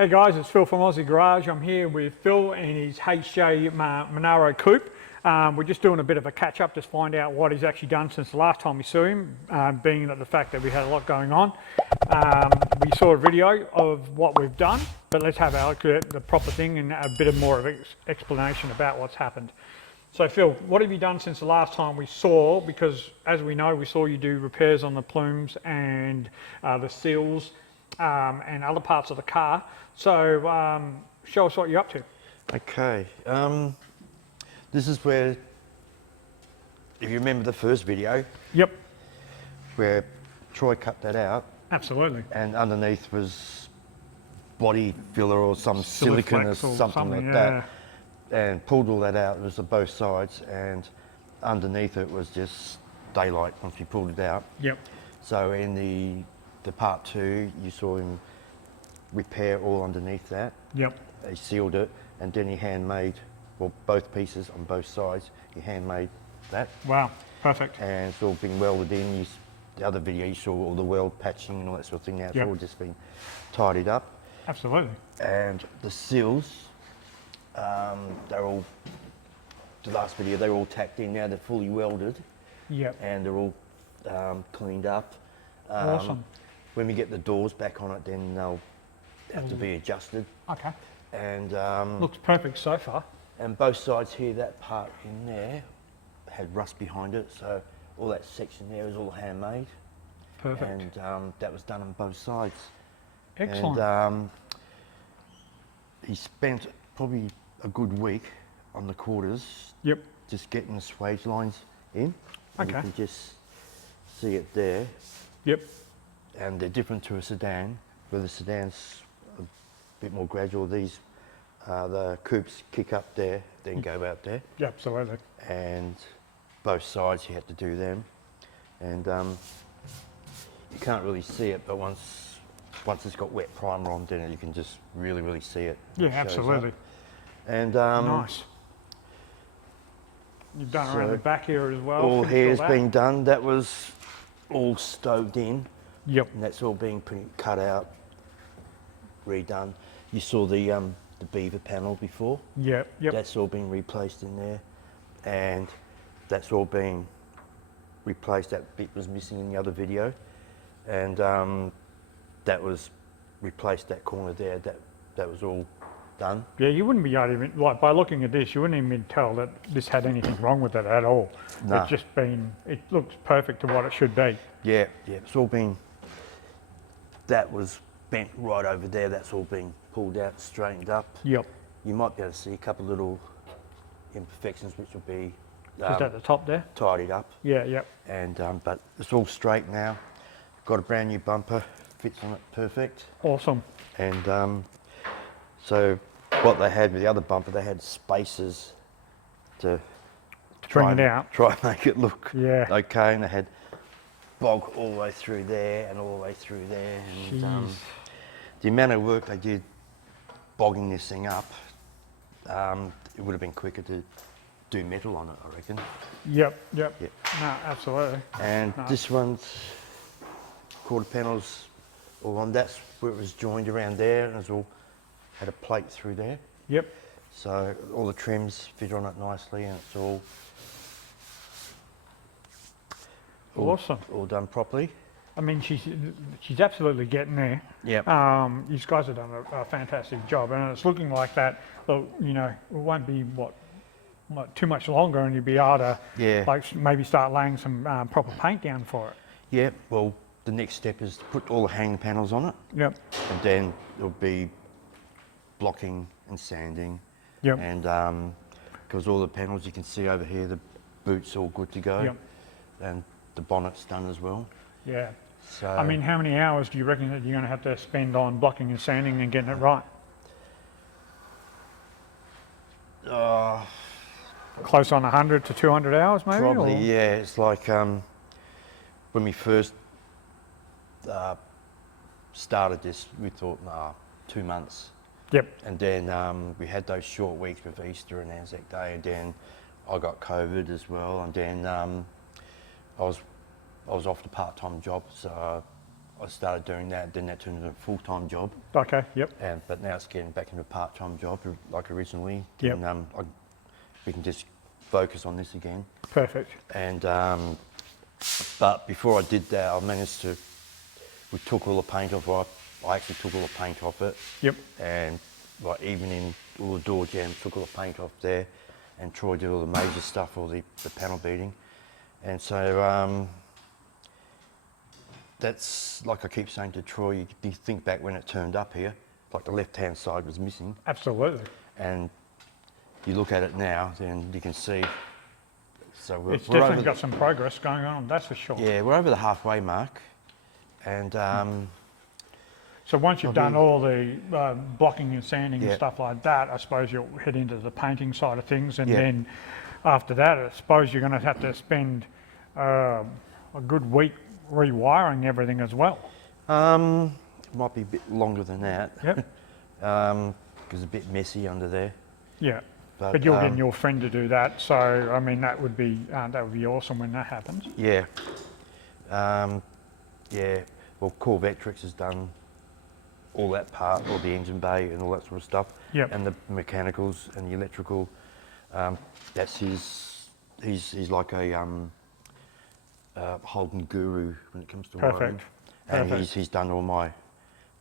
Hey guys, it's Phil from Aussie Garage. I'm here with Phil and his HJ Monaro Coupe. We're just doing a bit of a catch up, just find out what he's actually done since the last time we saw him, being that the fact that we had a lot going on. We saw a video of what we've done, but let's have the proper thing and a bit of more of an explanation about what's happened. So Phil, what have you done since the last time we saw? Because as we know, we saw you do repairs on the plumes and the Sills and other parts of the car. So show us what you're up to. Okay, this is where, if you remember the first video, Yep. where Troy cut that out. Absolutely. And underneath was body filler or some silicone or something like that. And pulled all that out. It was on both sides, and underneath it was just daylight once we pulled it out. Yep. So in the part two, you saw him repair all underneath that. Yep. He sealed it, and then he handmade, well, both pieces on both sides. He handmade that. Wow, perfect. And it's all been welded in. The other video, you saw all the weld patching and all that sort of thing. Now it's all just been tidied up. Absolutely. And the Sills, they're all, the last video, they're all tacked in now. They're fully welded. Yep. And they're all cleaned up. Awesome. When we get the doors back on it, then they'll have to be adjusted. Okay. And looks perfect so far. And both sides here, that part in there had rust behind it, so all that section there is all handmade. Perfect. And that was done on both sides. Excellent. And he spent probably a good week on the quarters. Yep. Just getting the swage lines in. Okay. You can just see it there. Yep. And they're different to a sedan, where the sedan's a bit more gradual. These, the coupes kick up there, then go out there. Yeah, absolutely. And both sides you have to do them. And you can't really see it, but once it's got wet primer on, then you can just really see it. Yeah, It shows absolutely. up. And Nice. You've done around the back here as well. all finished hair's that? been done. That was all stowed in. Yep. And that's all being cut out, redone. You saw the beaver panel before. Yep. Yep. That's all been replaced in there, and that's all been replaced. That bit was missing in the other video, and that was replaced. That corner there, that was all done. Yeah, you wouldn't be able to even, like, by looking at this, you wouldn't even tell that this had anything wrong with it at all. No. It's just been, it looks perfect to what it should be. Yeah, it's all been. That was bent right over there. That's all been pulled out, straightened up. Yep. You might be able to see a couple of little imperfections, which will be Just at the top there? tidied up. Yeah, yep. And but it's all straight now. Got a brand new bumper, fits on it perfect. Awesome. And so what they had with the other bumper, they had spacers to Bring it out. try and make it look Yeah. okay. And they had bog all the way through there and all the way through there. And Jeez. the amount of work they did bogging this thing up, it would have been quicker to do metal on it, I reckon. Yep. Yep. No, absolutely. And No. this one's quarter panels all on. That's where it was joined around there, and it's all had a plate through there. Yep. So all the trims fit on it nicely, and it's all Awesome. all done properly. I mean, she's absolutely getting there. Yep. You guys have done a fantastic job, and it's looking like that. Well, you know, it won't be what too much longer, and you'll be able to like maybe start laying some proper paint down for it. Yeah. Well, the next step is to put all the hanging panels on it. Yep. And then it'll be blocking and sanding. Yep. And because all the panels you can see over here, the boot's all good to go. Yep. And the bonnet's done as well. Yeah. So I mean, how many hours do you reckon that you're going to have to spend on blocking and sanding and getting it right? Close on 100 to 200 hours, maybe? probably, or? yeah. It's like when we first started this, we thought, 2 months. Yep. And then we had those short weeks with Easter and Anzac Day, and then I got COVID as well, and then I was off the part-time job, so I started doing that. Then that turned into a full-time job. Okay, yep. But now it's getting back into a part-time job, like originally. Yep. Then we can just focus on this again. Perfect. And but before I did that, I managed to. We took all the paint off. I actually took all the paint off it. Yep. And like even in all the door jambs, took all the paint off there, and Troy did all the major stuff, all the panel beating. And so that's like I keep saying to Troy, you think back when it turned up here, like the left-hand side was missing. Absolutely. And you look at it now, then you can see. So It's we're definitely over got some progress going on, that's for sure. yeah, we're over the halfway mark. And So once you've done all the blocking and sanding and Yeah. stuff like that, I suppose you'll head into the painting side of things, and Yeah. then after that, I suppose you're going to have to spend a good week rewiring everything as well. it might be a bit longer than that. Yep. Because it's a bit messy under there. Yeah. But, But you're getting your friend to do that, so I mean that would be awesome when that happens. Yeah. Yeah. Well, Corvetrix has done all that part, all the engine bay and all that sort of stuff. Yep. And the mechanicals and the electrical. That's his. He's like a Holden guru when it comes to wiring. Perfect. And Perfect. he's done all my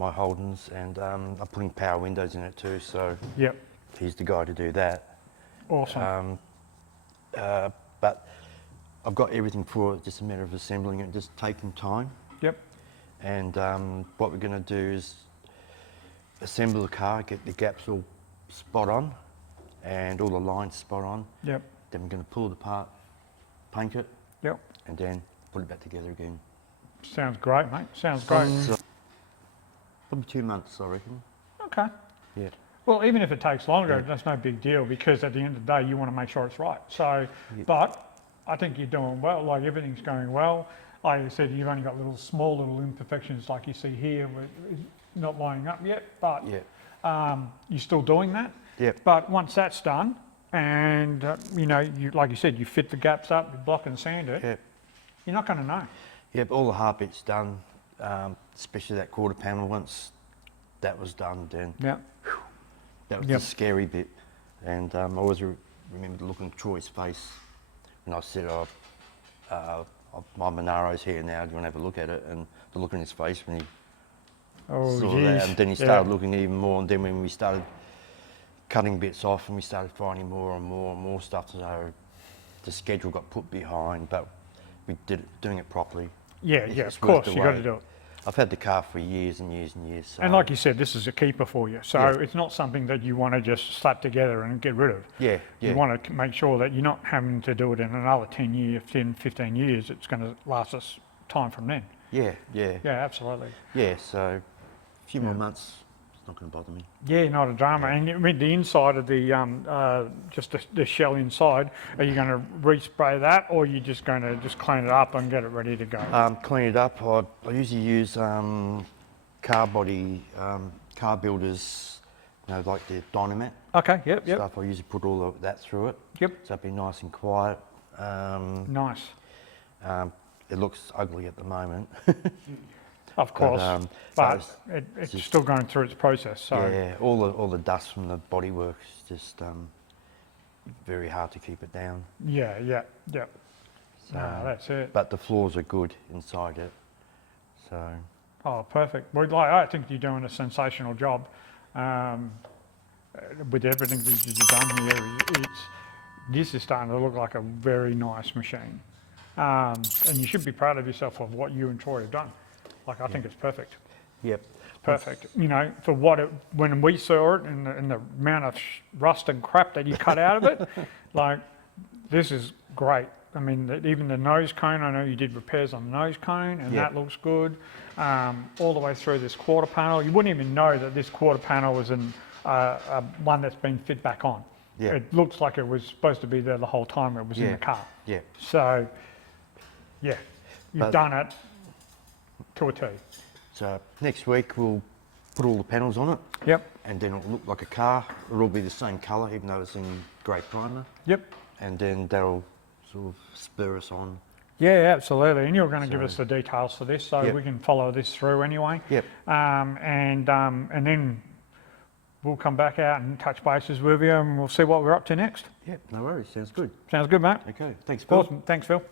Holdens, and I'm putting power windows in it too. So Yep. he's the guy to do that. Awesome. But I've got everything for it, just a matter of assembling it, just taking time. Yep. And what we're going to do is assemble the car, get the gaps all spot on and all the lines spot on. Yep. Then we're going to pull it apart, paint it, Yep. and then put it back together again. Sounds great, mate. Sounds great. So, probably 2 months, I reckon. Okay. Yeah. Well, even if it takes longer, Yeah. that's no big deal, because at the end of the day, you want to make sure it's right. So, but I think you're doing well. Like everything's going well. Like I said, you've only got small little imperfections, like you see here, where it's not lining up yet. But Yeah. you're still doing that. Yeah. But once that's done, and you know, like you said, you fit the gaps up, you block and sand it. Yeah. You're not going to know. Yep, all the hard bits done, especially that quarter panel. Once that was done, then Yeah. that was Yep. the scary bit. And I always remember looking at Troy's face when I said, my Monaro's here now, do you want to have a look at it? And the look on his face when he Oh, saw geez. that, and then he started looking even more, and then when we started cutting bits off and we started finding more and more and more stuff, so the schedule got put behind, but we did it, doing it properly. Yeah, It's- yeah, it's of worth course, the you got to wait. do it. I've had the car for years and years and years. So And like you said, this is a keeper for you. So Yeah. it's not something that you want to just slap together and get rid of. yeah, yeah, You want to make sure that you're not having to do it in another 10, 15 years. It's going to last us time from then. yeah, yeah, Yeah, absolutely. yeah. So a few more months, it's not going to bother me. Yeah, not a drama. And I mean, the inside of the, just the shell inside, are you going to respray that, or are you just going to just clean it up and get it ready to go? Clean it up. I usually use car body, car builders, you know, like the Dynamat Okay, yep, yep, stuff. I usually put all of that through it. yep. So it'd be nice and quiet. Nice. It looks ugly at the moment. Of course. so But it's it's just- still going through its process. So yeah, all the dust from the bodywork is just very hard to keep it down. yeah, yeah, yeah. So, No, that's it. but the floors are good inside it. So Oh, perfect. Well, like, I think you're doing a sensational job with everything that you've done here. This is starting to look like a very nice machine. And you should be proud of yourself of what you and Troy have done. Like, I think it's perfect. yep, Perfect. You know, for what when we saw it and the amount of rust and crap that you cut out of it, like, this is great. I mean, even the nose cone, I know you did repairs on the nose cone, and Yeah. that looks good. All the way through this quarter panel. You wouldn't even know that this quarter panel was one that's been fit back on. Yeah. It looks like it was supposed to be there the whole time it was in Yeah. the car. yeah. So, yeah, you've But- done it to a T. So next week we'll put all the panels on it, Yep, and then it'll look like a car. It'll all be the same colour, even though it's in grey primer, yep. and then that'll sort of spur us on. Yeah, Yeah, absolutely. And you're going to give So- us the details for this, so Yep. we can follow this through anyway. Yep. And then we'll come back out and touch bases with you, and we'll see what we're up to next. Yep, no worries, sounds good. Sounds good, mate. Okay, thanks, Phil. Awesome. Thanks, Phil.